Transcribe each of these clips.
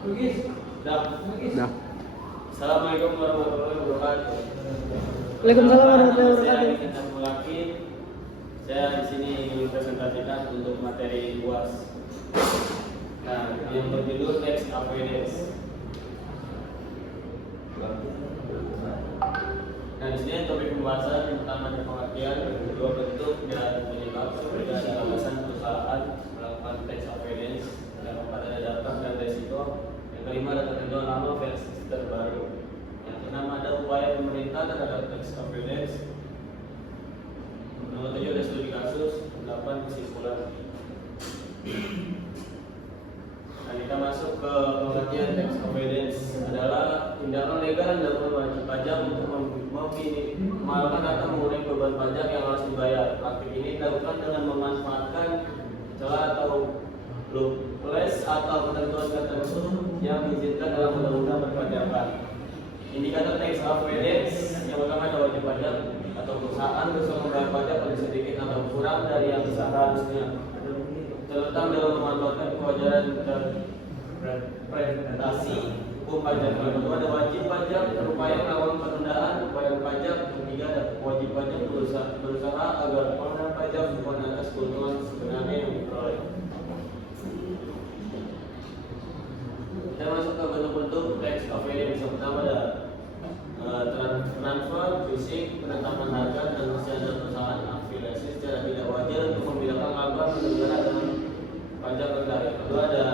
Dah. Assalamualaikum warahmatullahi wabarakatuh. Waalaikumsalam warahmatullahi wabarakatuh. Saya Kintan Mulaki. Saya di sini ingin presentasikan untuk materi UAS. Nah, yang berjudul Tax Avoidance. Nah, di sini topik pembahasan yang pertama ada pengertian, kedua bentuk dan penyebab, ketiga ada alasan perusahaan melakukan tax avoidance, yang keempat ada dampak dan resiko, yang kelima ada ketentuan lama versi terbaru, yang keenam ada upaya pemerintah terhadap tax avoidance, nomor 7 ada studi kasus, 8 kesimpulan. Nah, kita masuk ke pengertian tax avoidance adalah tindakan legal yang dilakukan wajib pajak untuk memalukan atau mengurangi beban pajak yang harus dibayar. Praktik ini dilakukan dengan memanfaatkan celah atau loophole atau ketentuan tertentu yang diizinkan dalam undang-undang perpajakan. Indikator tax avoidance yang pertama ada wajib pajak atau perusahaan berusaha membayar pajak paling sedikit atau kurang dari yang seharusnya, terletak dalam memanfaatkan kewajaran interpretasi hukum pajak. Yang kedua ada wajib pajak berupaya melakukan penundaan pembayaran pajak. Yang ketiga ada wajib pajak berusaha agar pengenaan pajak bukan atas keuntungan sebenarnya yang diperoleh. Kita masuk ke bentuk-bentuk tax avoidance. Yang pertama ada transfer, fisik, penetapan harga dan hasil perusahaan afiliasi secara tidak wajar untuk membedakan laba negara dengan pajak rendah. Yang kedua ada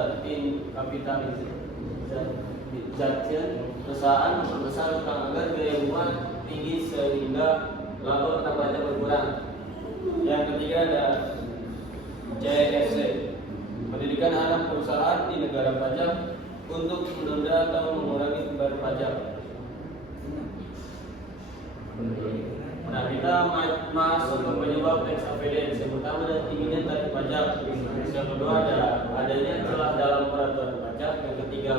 capitalization, perusahaan membesar utang agar biaya bunga tinggi sehingga laba kena pajak berkurang. Yang ketiga ada CFC, pendidikan anak perusahaan di negara pajak untuk menunda atau mengurangi pembayaran pajak. Nah, kita masuk ke penyebab tax avoidance. Yang pertama ada tingginya tarif pajak. Yang kedua ada adanya celah dalam peraturan pajak. Yang ketiga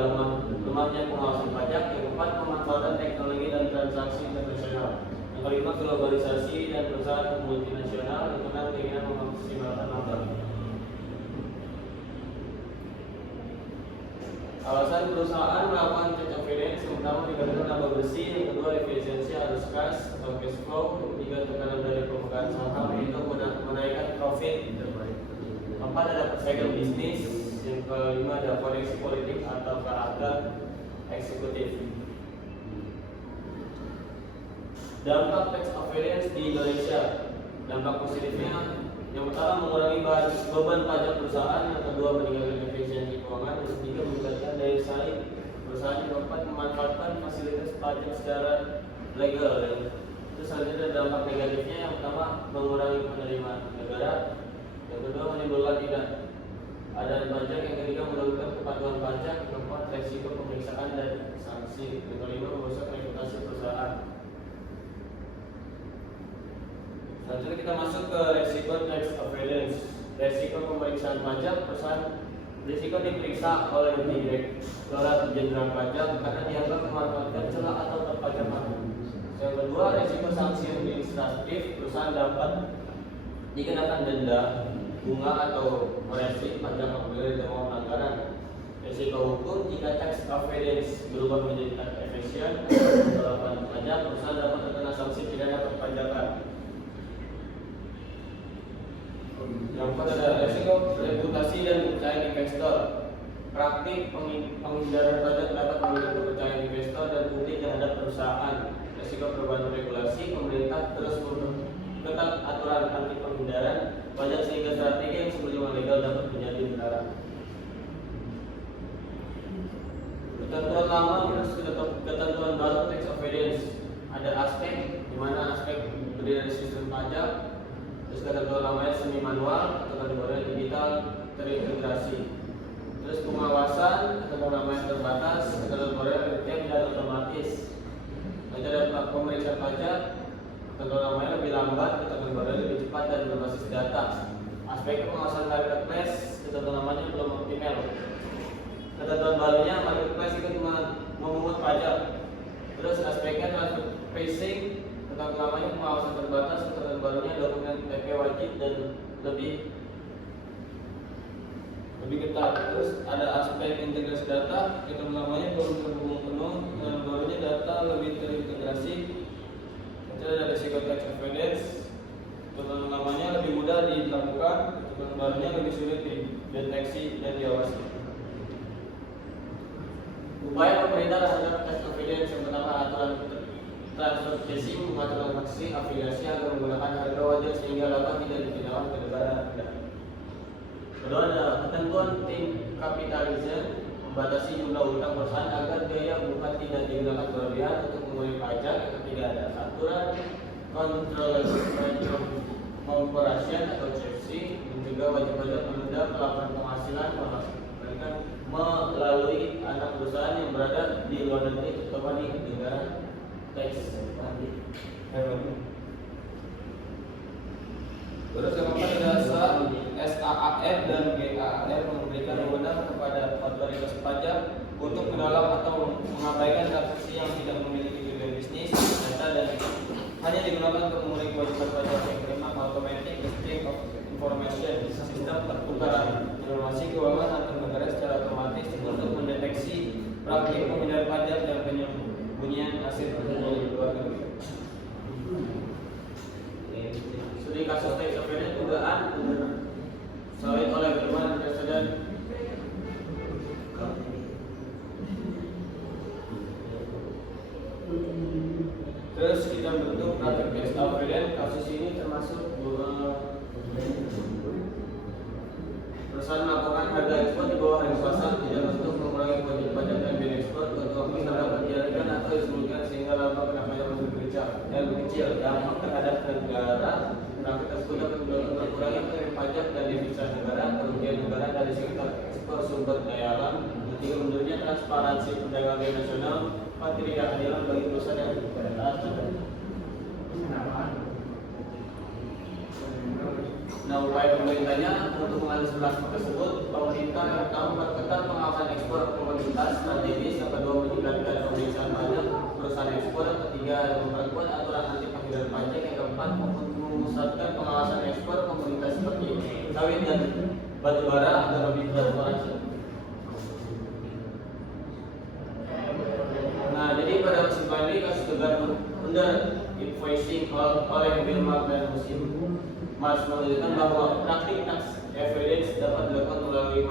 lemahnya pengawasan pajak. Yang keempat pemanfaatan teknologi dan transaksi internasional. Yang kelima globalisasi dan perusahaan multinasional. Yang keenam keinginan memaksimalkan laba. Alasan perusahaan melakukan tax avoidance yang pertama dikarenakan laba bersih, yang kedua efisiensi arus kas atau cash flow, yang ketiga tekanan dari pemegang saham untuk menaikkan profit, keempat ada persaingan bisnis, yang kelima ada koneksi politik atau karakter eksekutif. Dampak tax avoidance di Indonesia. Dampak positifnya yang pertama mengurangi beban pajak perusahaan, yang kedua meningkatkan efisiensi keuangan, yang ketiga meningkatkan daya saing perusahaan, yang keempat memanfaatkan fasilitas pajak secara legal. Terus selanjutnya dampak negatifnya yang pertama mengurangi penerimaan negara, yang kedua menimbulkan tidak ada pajak, yang ketiga menurunkan kepatuhan pajak, yang keempat resiko pemeriksaan dan sanksi, yang kelima merusak reputasi perusahaan. Selanjutnya kita masuk ke resiko tax avoidance. Resiko pemeriksaan pajak, perusahaan risiko diperiksa oleh Direktorat Jenderal Pajak karena dianggap memanfaatkan celah atau perpajakan. Yang kedua, resiko sanksi administratif, perusahaan dapat dikenakan denda, bunga atau koreksi pajak apabila ditemukan pelanggaran. Resiko hukum, jika tax avoidance berubah menjadi tax evasion atau melakukan pajak, perusahaan dapat terkena sanksi pidana perpajakan. Yang keempat ada resiko reputasi dan kepercayaan investor. Praktik penghindaran pajak dapat merugikan kepercayaan investor dan publik terhadap perusahaan. Resiko perubahan regulasi, pemerintah terus memperketat aturan anti penghindaran pajak sehingga strategi yang sebelumnya legal dapat menjadi benaran. Ketentuan lama versus ketentuan baru tax avoidance. Ada aspek di mana aspek berdiri dari sistem pajak. Terus ketentuan lamanya semi manual, ketentuan barunya digital terintegrasi. Terus pengawasan, ketentuan lamanya terbatas, ketentuan barunya tidak otomatis. Nanti ada pemeriksaan pajak, ketentuan lamanya lebih lambat, ketentuan barunya lebih cepat dan berbasis data. Aspek pengawasan marketplace, ketentuan lamanya belum optimal. Ketentuan barunya marketplace ikut memungut pajak. Terus aspeknya transfer pricing, ketentuan lamanya pengawasan terbatas, ketentuan barunya dokumen TP wajib dan lebih lebih ketat. Terus ada aspek integrasi data, fitur utamanya belum terhubung penuh, dan barunya data lebih terintegrasi. Itu ada risiko tax avoidance, fitur utamanya lebih mudah dilakukan, fitur barunya lebih sulit dideteksi dan diawasi. Upaya pemerintah terhadap tax avoidance yang pertama aturan transfer pricing mengatur transaksi afiliasi agar menggunakan harga wajar sehingga laba tidak dipindahkan ke negara tidak. Kedua adalah ketentuan tim kapitalisme membatasi jumlah utang perusahaan agar biaya bukan tidak digunakan berlebihan untuk mengurangi pajak. Yang ketiga ada aturan kontrol corporation atau CFC mencegah wajib pajak menunda pelaporan penghasilan melalui anak perusahaan yang berada di luar negeri terutama di negara tax. Terus yang keempat ada SAAF dan GAAF memberikan wewenang kepada otoritas pajak untuk menolak atau mengabaikan transaksi yang tidak memiliki tujuan bisnis, data dan hanya digunakan untuk memenuhi kewajiban pajak yang bernama automatic exchange of information, sistem pertukaran informasi keuangan antar negara secara otomatis untuk mendeteksi praktik pemindahan pajak dan penyembunyian aset dari luar negeri. Studi kasus tax avoidance dugaan sawit oleh Firman Presiden. Terus kita bentuk praktik tax avoidance. Kasus ini termasuk perusahaan melakukan harga ekspor di bawah harga pasar tidak untuk mengurangi kewajiban pajak dan biaya ekspor untuk terhadap penjaringan atau disembunyikan sehingga laba kena pajak lebih kecil. Dampak terhadap negara praktik tersebut dapat mengurangi tarif pajak dan devisa negara, kerugian negara dari sektor ekspor sumber daya alam, ketiga mundurnya transparansi perdagangan nasional, empat ketidakadilan bagi perusahaan yang Nah, upaya pemerintahnya untuk mengantisipasi tersebut, pemerintah yang pertama memperketat pengawasan ekspor komoditas strategis, yang kedua meningkatkan pemeriksaan pajak perusahaan ekspor, yang ketiga memperkuat aturan anti penghilangan pajak, yang keempat memusatkan pengawasan ekspor komoditas seperti sawit dan batu bara agar lebih transparansi. Nah, jadi pada kesimpulan ini kasus dugaan under invoicing oleh Wilmar dan Musim Mas menunjukkan bahwa praktik tax avoidance dapat dilakukan melalui